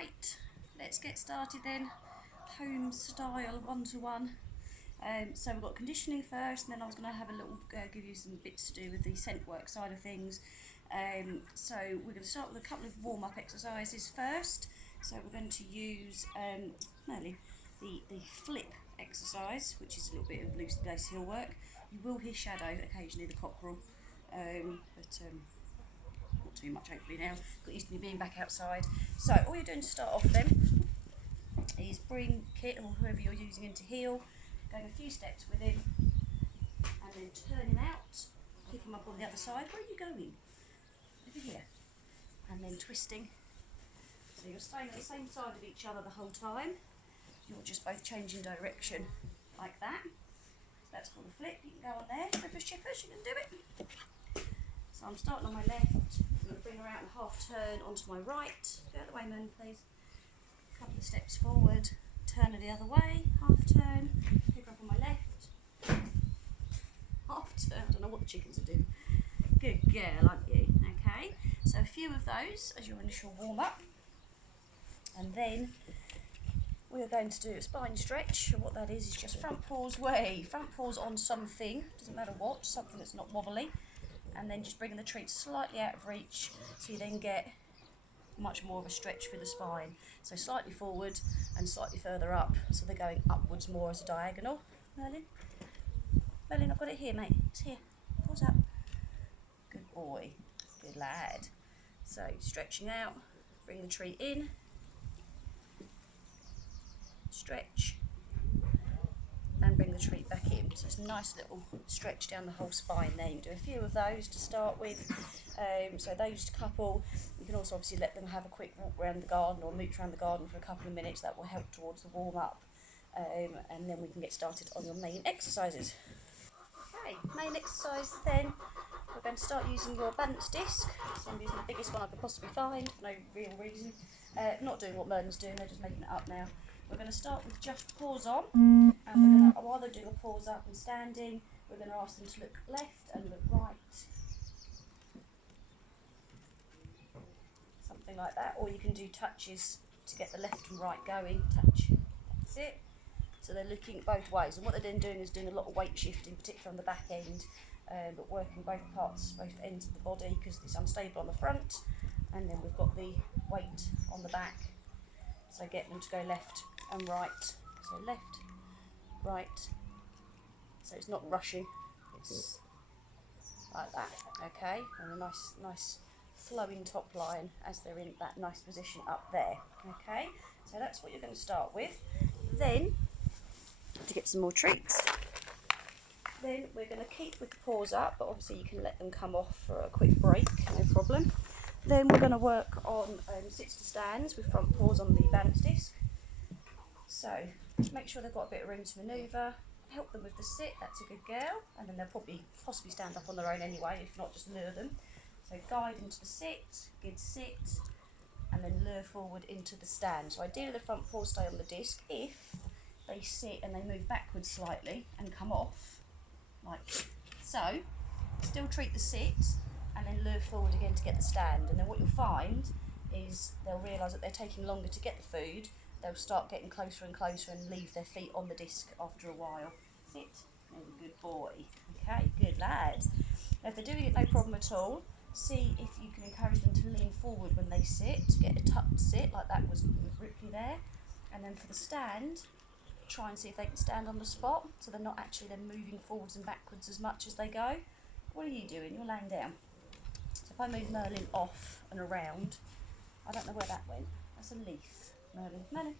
Right, let's get started then. Home style one-to-one. So we've got conditioning first, and then I was going to have a little give you some bits to do with the scent work side of things. So we're going to start with a couple of warm-up exercises first. So we're going to use the flip exercise, which is a little bit of loose base heel work. You will hear shadow occasionally, the cockerel, but not too much hopefully now. Got used to me being back outside. So all you're doing to start off then is bring Kit or whoever you're using into heel, going a few steps with him, and then turn him out, pick him up on the other side. Where are you going? Over here. And then twisting. So you're staying on the same side of each other the whole time. You're just both changing direction like that. So that's called a flip. You can go on there. Rippers chippers, you can do it. So I'm starting on my left. I'm going to bring her out and half turn onto my right. Go out the way, man, please. A couple of steps forward. Turn her the other way. Half turn. Pick her up on my left. Half turn. I don't know what the chickens are doing. Good girl, aren't you? Okay. So a few of those as your initial warm up. And then we are going to do a spine stretch, and what that is just front paws way, front paws on something, doesn't matter what, something that's not wobbly, and then just bringing the treat slightly out of reach so you then get much more of a stretch through the spine. So slightly forward and slightly further up, so they're going upwards more as a diagonal. Merlin? Merlin, I've got it here, mate. It's here. Paws up. Good boy. Good lad. So stretching out, bring the treat in, stretch, and bring the treat back in. So it's a nice little stretch down the whole spine there. You can do a few of those to start with. So those couple, you can also obviously let them have a quick walk around the garden or mooch around the garden for a couple of minutes. That will help towards the warm up, and then we can get started on your main exercises. Okay, main exercise then, we're going to start using your balance disc. So I'm using the biggest one I could possibly find for no real reason. Not doing what Merlin's doing, they're just making it up now. We're going to start with just paws on, and we're going to, while they're doing a paws up and standing, we're going to ask them to look left and look right. Something like that, or you can do touches to get the left and right going. Touch, that's it. So they're looking both ways, and what they're then doing is doing a lot of weight shifting, particularly on the back end, but working both parts, both ends of the body, because it's unstable on the front, and then we've got the weight on the back. So get them to go left and right. So left, right. So it's not rushing, it's like that, okay? And a nice flowing top line as they're in that nice position up there, okay? So that's what you're going to start with. Then, to get some more treats, then we're going to keep with the paws up, but obviously you can let them come off for a quick break, no problem. Then we're going to work on sits to stands with front paws on the balance disc. So make sure they've got a bit of room to manoeuvre, help them with the sit, that's a good girl, and then they'll possibly stand up on their own anyway, if not just lure them. So guide into the sit, good sit, and then lure forward into the stand. So ideally the front paws stay on the disc. If they sit and they move backwards slightly and come off, like so, still treat the sit, and then lure forward again to get the stand. And then what you'll find is they'll realise that they're taking longer to get the food. They'll start getting closer and closer and leave their feet on the disc after a while. Sit. There's a good boy. Okay, good lad. Now if they're doing it no problem at all, see if you can encourage them to lean forward when they sit, to get a tucked sit like that was with Ripley there. And then for the stand, try and see if they can stand on the spot, so they're not actually then moving forwards and backwards as much as they go. What are you doing? You're laying down. So if I move Merlin off and around, I don't know where that went. That's a leaf. Merlin,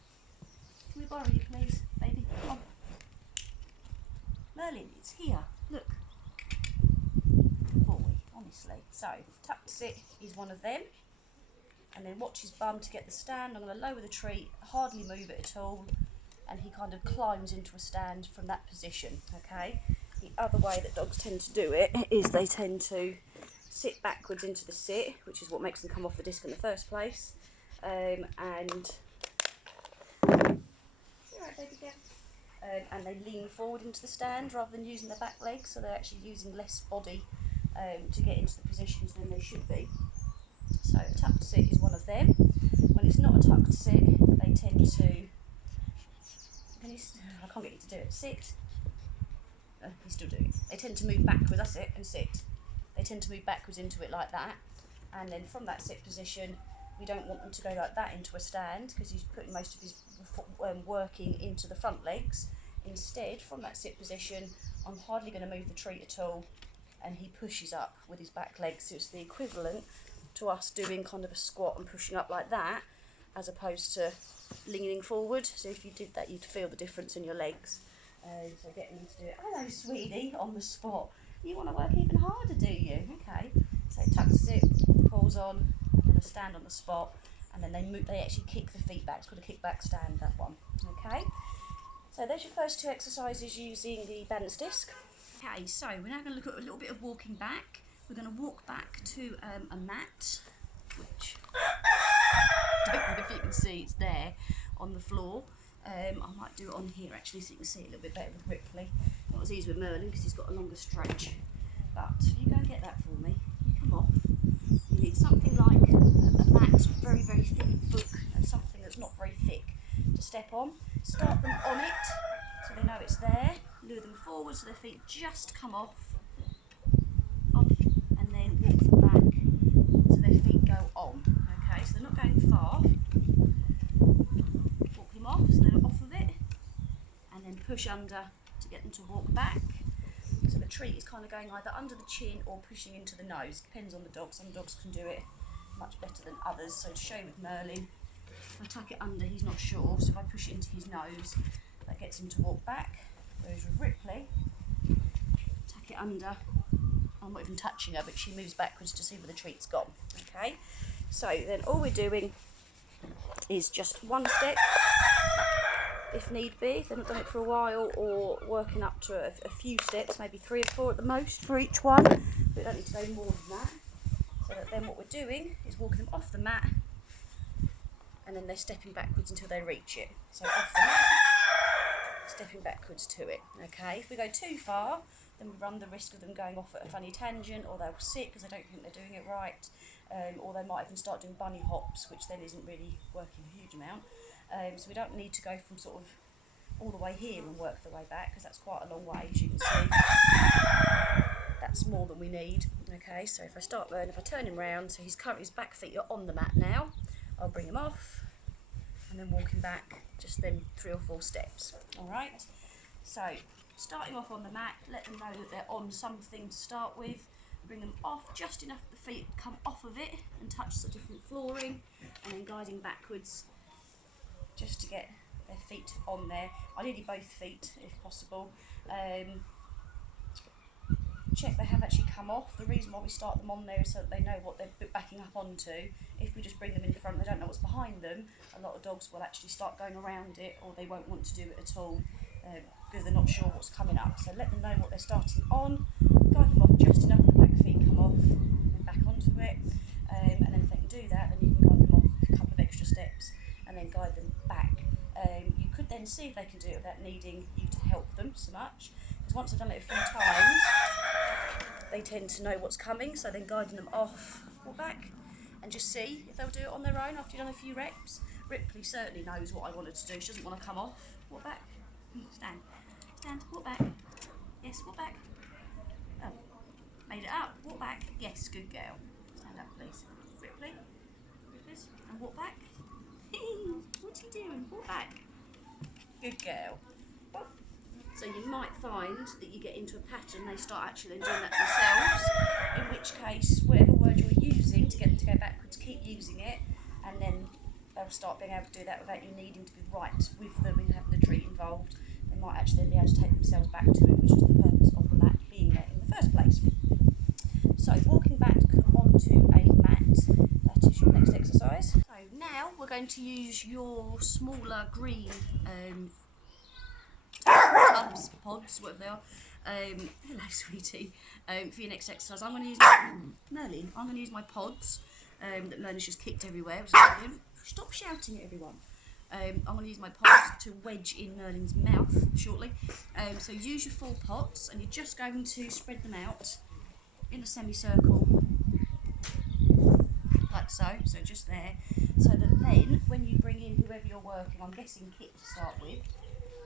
can we borrow you please, baby? Come on. Merlin, it's here. Look. Good boy, honestly. So, tuck sit is one of them. And then watch his bum to get the stand. I'm going to lower the treat, hardly move it at all. And he kind of climbs into a stand from that position, okay? The other way that dogs tend to do it is they tend to sit backwards into the sit, which is what makes them come off the disc in the first place. And they lean forward into the stand rather than using their back legs, so they're actually using less body to get into the positions than they should be. So a tucked sit is one of them. When it's not a tucked sit, tend to, I can't get you to do it, sit, he's still doing it. They tend to move backwards, that's it, and sit. They tend to move backwards into it like that, and then from that sit position, we don't want them to go like that into a stand, because he's putting most of his working into the front legs. Instead, from that sit position, I'm hardly going to move the treat at all, and he pushes up with his back legs, so it's the equivalent to us doing kind of a squat and pushing up like that, as opposed to leaning forward. So if you did that, you'd feel the difference in your legs. So getting them to do it. Hello, sweetie, on the spot. You want to work even harder, do you? Okay. So tuck the sit, pulls on, and a stand on the spot, and then they move. They actually kick the feet back. It's called a kick back stand, that one. Okay. So there's your first two exercises using the balance disc. Okay, so we're now going to look at a little bit of walking back. We're going to walk back to a mat, which I don't know if you can see, it's there on the floor. I might do it on here actually, so you can see it a little bit better with Ripley. Not as easy with Merlin because he's got a longer stretch. But you go and get that for me. You come off. You need something like a mat, very, very thin book, and something that's not very thick to step on. Start them on it so they know it's there. Lure them forward so their feet just come off, and then walk them back so their feet go on. Okay, so they're not going far. Walk them off so they're off of it, and then push under to get them to walk back. So the treat is kind of going either under the chin or pushing into the nose. Depends on the dog. Some dogs can do it much better than others. So to show with Merlin, if I tuck it under, he's not sure. So if I push it into his nose, that gets him to walk back. Whereas with Ripley, tuck it under. I'm not even touching her, but she moves backwards to see where the treat's gone. Okay. So then all we're doing is just one step, if need be, if they've not done it for a while, or working up to a few steps, maybe 3 or 4 at the most for each one. We don't need to go more than that. So that then what we're doing is walking them off the mat, and then they're stepping backwards until they reach it. So off the mat, stepping backwards to it. Okay, if we go too far, then we run the risk of them going off at a funny tangent, or they'll sit because they don't think they're doing it right, or they might even start doing bunny hops, which then isn't really working a huge amount. So we don't need to go from sort of all the way here and work the way back, because that's quite a long way, as you can see. That's more than we need. Okay, so if I start there, and if I turn him round, so his back feet are on the mat now, I'll bring him off and then walk him back, just then 3 or 4 steps. Alright, so starting off on the mat, let them know that they're on something to start with. Bring them off just enough that the feet come off of it and touch the different flooring, and then guiding backwards just to get their feet on there. Ideally both feet if possible. Check they have actually come off. The reason why we start them on there is so that they know what they're backing up onto. If we just bring them in front, they don't know what's behind them. A lot of dogs will actually start going around it, or they won't want to do it at all because they're not sure what's coming up. So let them know what they're starting on, guide them off just enough that the back feet come off, and then back onto it. And then if they can do that, then you can guide them off a couple of extra steps and then guide them back. You could then see if they can do it without needing you to help them so much, because once they've done it a few times, they tend to know what's coming. So then guiding them off, walk back, and just see if they'll do it on their own after you've done a few reps. Ripley certainly knows what I wanted to do. She doesn't want to come off. Walk back, stand, stand, walk back, yes, walk back, oh, made it up, walk back, yes, good girl, stand up please, Ripley, and walk back. What's he doing? Walk back. Good girl. So you might find that you get into a pattern, they start actually then doing that themselves, in which case, whatever word you're using to get them to go backwards, keep using it, and then they'll start being able to do that without you needing to be right with them and having the treat involved. They might actually then be able to take themselves back to it, which is the purpose of the mat being there in the first place. So walking back onto a mat, that is your next exercise. So now we're going to use your smaller green tubs, pods, whatever they are. Hello sweetie. For your next exercise, I'm going to use Merlin. I'm going to use my pods that Merlin's just kicked everywhere. Stop shouting at everyone. I'm going to use my pods to wedge in Merlin's mouth shortly. So use your full pots, and you're just going to spread them out in a semicircle, like so. So just there, so that then when you bring in whoever you're working, I'm guessing Kit to start with,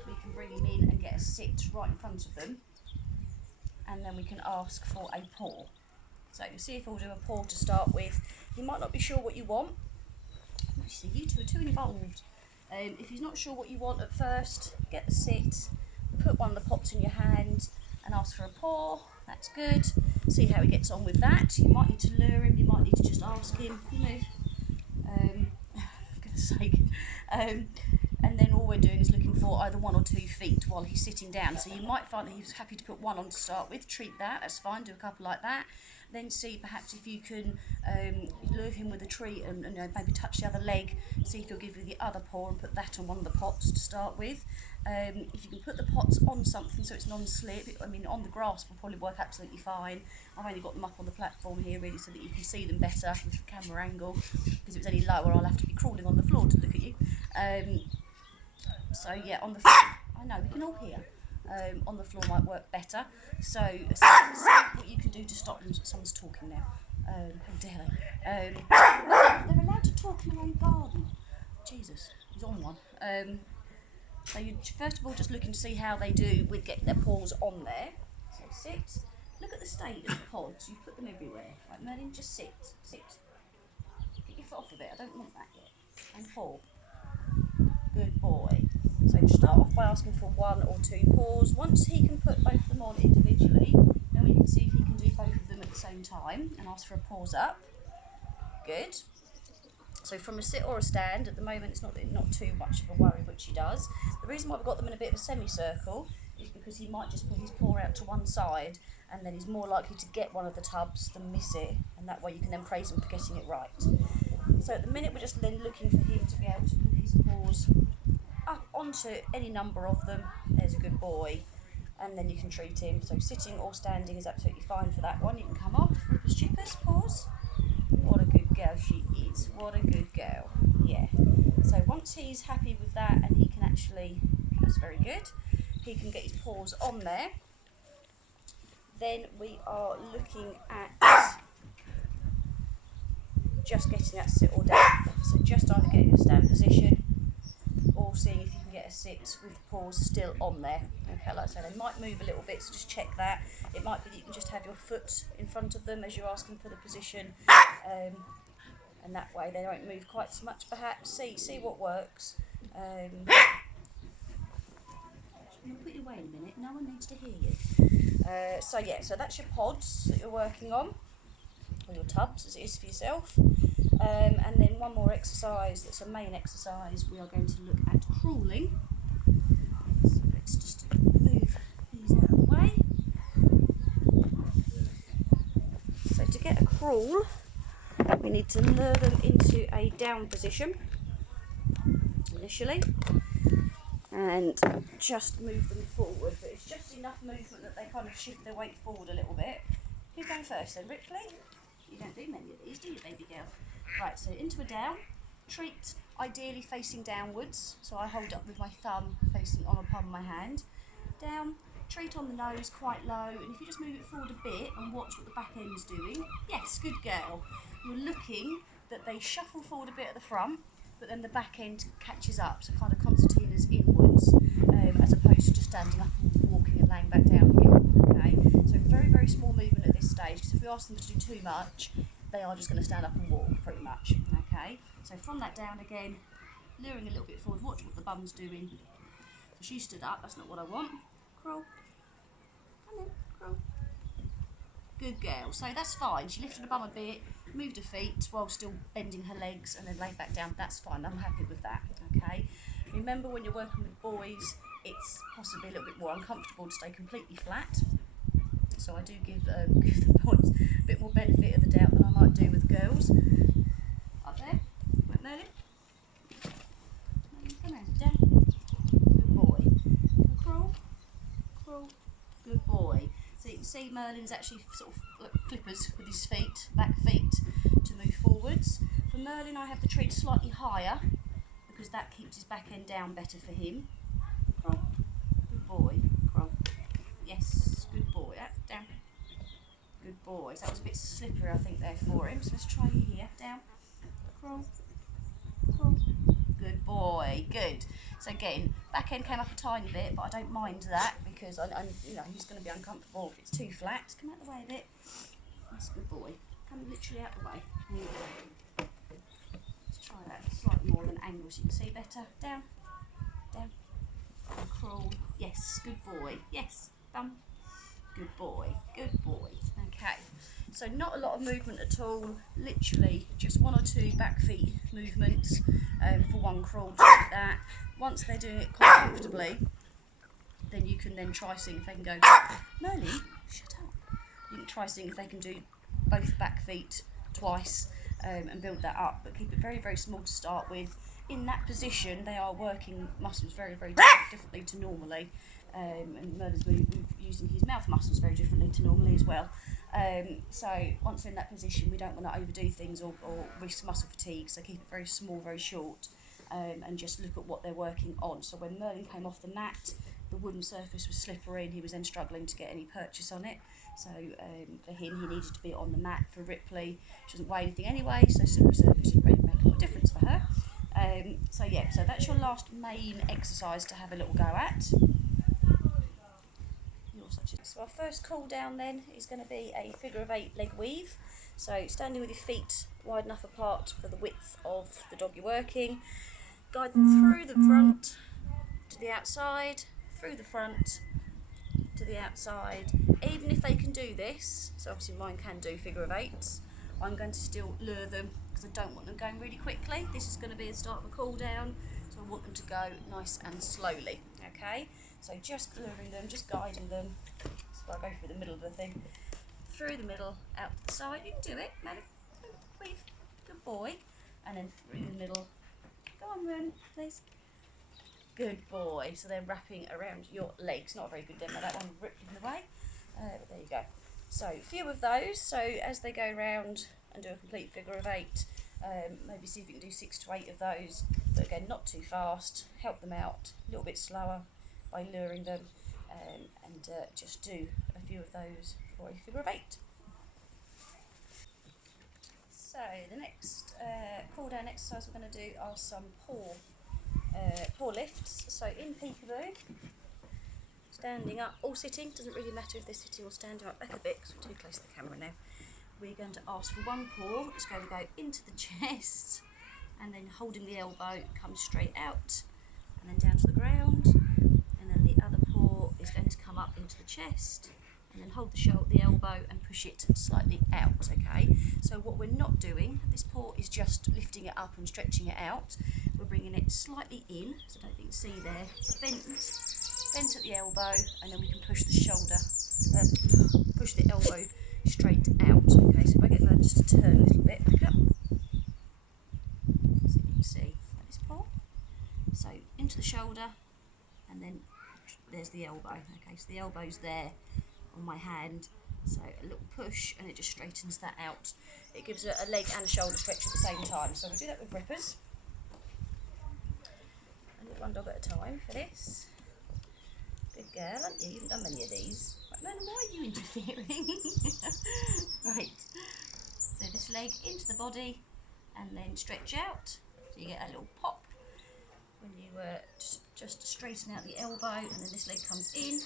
we can bring him in and get a sit right in front of them, and then we can ask for a paw. So you'll see if we'll do a paw to start with. You might not be sure what you want. You see, you two are too involved. If he's not sure what you want at first, get the sit, put one of the pots in your hand and ask for a paw. That's good. See how he gets on with that. You might need to lure him, you might need to just ask him, you move. For goodness sake. And then all we're doing is looking for either 1 or 2 feet while he's sitting down. So you might find that he's happy to put one on to start with. Treat that, that's fine, do a couple like that. Then see perhaps if you can lure him with a treat and maybe touch the other leg, see if he'll give you the other paw and put that on one of the pots to start with. If you can put the pots on something so it's non-slip, I mean on the grass will probably work absolutely fine. I've only got them up on the platform here really so that you can see them better with the camera angle, because if it's any lower I'll have to be crawling on the floor to look at you. So yeah, on the floor, I know we can all hear. On the floor might work better. So see what you can do to stop them. Someone's talking now. How dare they? They're allowed to talk in their own garden. Jesus, he's on one. So you first of all just looking to see how they do with getting their paws on there. So sit. Look at the state of the pods. You put them everywhere. Right, Merlin, just sit. Sit. Get your foot off of it. I don't want that yet. And paw. Good boy. So start off by asking for 1 or 2 paws. Once he can put both of them on individually, then we can see if he can do both of them at the same time and ask for a paws up. Good. So from a sit or a stand, at the moment it's not too much of a worry, which he does. The reason why we've got them in a bit of a semicircle is because he might just put his paw out to one side and then he's more likely to get one of the tubs than miss it, and that way you can then praise him for getting it right. So at the minute we're just then looking for him to be able to put his paws up onto any number of them. There's a good boy, and then you can treat him. So sitting or standing is absolutely fine for that one. You can come off, rippers, chippers, paws. What a good girl she is. What a good girl. Yeah. So once he's happy with that and he can actually, that's very good, he can get his paws on there, then we are looking at just getting that sit or down. So just either getting a stand position or seeing if you can get a sit with the paws still on there. Okay, like I say, they might move a little bit, so just check that. It might be that you can just have your foot in front of them as you're asking for the position, and that way they don't move quite so much perhaps. See what works. I'll put you away in a minute, no one needs to hear you. So yeah, so that's your pods that you're working on, or your tubs as it is for yourself. And then one more exercise that's a main exercise, we are going to look at crawling. So let's just move these out of the way. So to get a crawl, we need to lure them into a down position initially and just move them forward, but it's just enough movement that they kind of shift their weight forward a little bit. Who's going first then, Ripley? You don't do many of these, do you, baby girl? Right, so into a down, treat ideally facing downwards, so I hold up with my thumb facing on the palm of my hand. Down, treat on the nose quite low, and if you just move it forward a bit and watch what the back end is doing, yes, good girl. You're looking that they shuffle forward a bit at the front, but then the back end catches up, so kind of concertinas inwards, as opposed to just standing up and walking and laying back down again. Okay, so very, very small movement at this stage, because if we ask them to do too much, they are just going to stand up and walk pretty much. Okay, so from that down again, luring a little bit forward, watch what the bum's doing. So she stood up, that's not what I want. Crawl, come in, crawl. Good girl, so that's fine. She lifted the bum a bit, moved her feet while still bending her legs, and then laid back down. That's fine, I'm happy with that. Okay, remember when you're working with boys, it's possibly a little bit more uncomfortable to stay completely flat. So I do give the boys a bit more benefit of the doubt than I might do with girls. Up there, right, Merlin? Merlin, come on, down. Good boy. Crawl, crawl. Good boy. So you can see Merlin's actually sort of flippers with his feet, back feet, to move forwards. For Merlin, I have the treat slightly higher because that keeps his back end down better for him. Crawl. Good boy. Crawl. Yes, good boy. Down. Good boy. So that was a bit slippery, I think, there for him. So let's try you here. Down. Crawl. Crawl. boy, good. So again, back end came up a tiny bit, but I don't mind that because you know, he's going to be uncomfortable if it's too flat. Come out the way a bit. That's a good boy. Come literally out the way. There you go. Let's try that slightly more of an angle so you can see better. Down, down, and crawl. Yes, good boy. Yes, bum. Good boy, good boy. Okay, so not a lot of movement at all, literally just 1 or 2 back feet movements for one crawl, just like that. Once they're doing it quite comfortably, then you can then try seeing if they can go, Merlin, shut up. You can try seeing if they can do both back feet twice and build that up, but keep it very, very small to start with. In that position, they are working muscles very, very differently to normally. And Merlin's using his mouth muscles very differently to normally as well. So once they're in that position, we don't want to overdo things or risk muscle fatigue, so keep it very small, very short, and just look at what they're working on. So when Merlin came off the mat, the wooden surface was slippery and he was then struggling to get any purchase on it. So for him, he needed to be on the mat. For Ripley, she doesn't weigh anything anyway, so slippery surface didn't really make a lot of difference for her. So yeah, so that's your last main exercise to have a little go at. So our first cool down then is going to be a figure of 8 leg weave. So standing with your feet wide enough apart for the width of the dog you're working. Guide them through the front to the outside, through the front to the outside. Even if they can do this, so obviously mine can do figure of 8s, I'm going to still lure them because I don't want them going really quickly. This is going to be the start of a cool down, so I want them to go nice and slowly. Okay, so just luring them, just guiding them. So I'll go through the middle of the thing, through the middle, out to the side. You can do it, Maddie. Weave, good boy, and then through the middle. Go on, run, please. Good boy. So then wrapping around your legs. Not a very good demo. That one ripped in the way. But there you go. So a few of those. So as they go round and do a complete figure of 8, maybe see if you can do 6 to 8 of those. But again, not too fast. Help them out a little bit slower by luring them, and just do a few of those for a figure of 8. So the next cool down exercise we're going to do are some paw lifts. So in peekaboo, standing up or sitting, doesn't really matter if they're sitting or standing. Right back a bit because we're too close to the camera now. We're going to ask for one paw, it's going to go into the chest, and then holding the elbow, come straight out, and then down to the ground, and then the other paw is going to come up into the chest, and then hold the elbow and push it slightly out, okay? So what we're not doing, this paw is just lifting it up and stretching it out. We're bringing it slightly in, so I don't think you can see there, bent at the elbow, and then we can push the shoulder, push the elbow straight out, okay? So if I get that just to turn a little bit, back up, so you can see this paw. So into the shoulder, and then there's the elbow, okay? So the elbow's there on my hand, so a little push and it just straightens that out. It gives a leg and a shoulder stretch at the same time. So we'll do that with rippers. And one dog at a time for this. Good girl, aren't you? You haven't done many of these. Right, Mona, why are you interfering? Right. So this leg into the body and then stretch out. So you get a little pop when you just straighten out the elbow, and then this leg comes in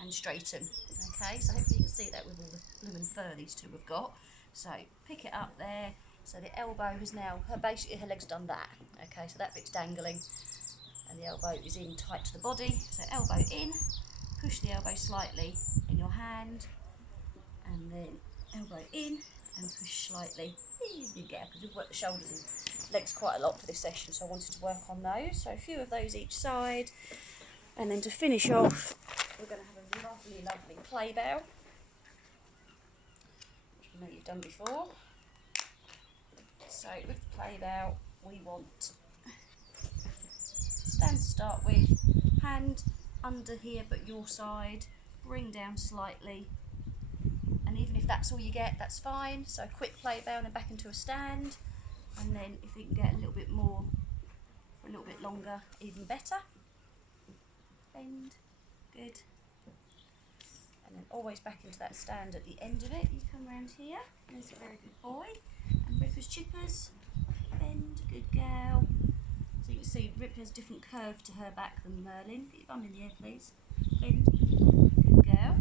and straighten. Okay, so hopefully you can see that with all the blooming fur these two have got. So pick it up there. So the elbow is now, basically her leg's done that. Okay, so that bit's dangling and the elbow is in tight to the body. So elbow in, push the elbow slightly in your hand, and then elbow in and push slightly. Easy to get, because we've worked the shoulders and legs quite a lot for this session, so I wanted to work on those. So a few of those each side. And then to finish off, we're going to have a lovely, lovely play bow, which I know you've done before. So with the play bow, we want stand to start with, hand under here but your side, bring down slightly, and even if that's all you get, that's fine. So quick play bow and then back into a stand, and then if we can get a little bit more for a little bit longer, even better. Bend, good, and then always back into that stand at the end of it. You come around here, there's a very good boy, and rippers chippers, bend, good girl. So you can see Ripley has a different curve to her back than Merlin. Get your bum in the air, please. Bend. Good girl.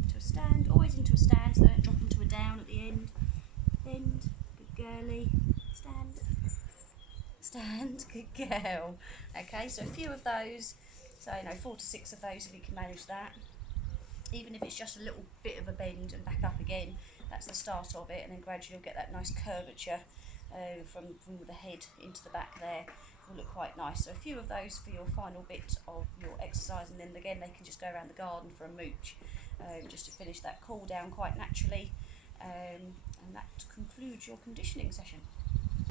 Into a stand. Always into a stand, so don't drop into a down at the end. Bend. Good girly. Stand. Stand. Good girl. Okay, so a few of those. So, 4 to 6 of those if you can manage that. Even if it's just a little bit of a bend and back up again, that's the start of it, and then gradually you'll get that nice curvature from the head into the back there. Will look quite nice. So a few of those for your final bit of your exercise, and then again they can just go around the garden for a mooch, just to finish that cool down quite naturally, and that concludes your conditioning session.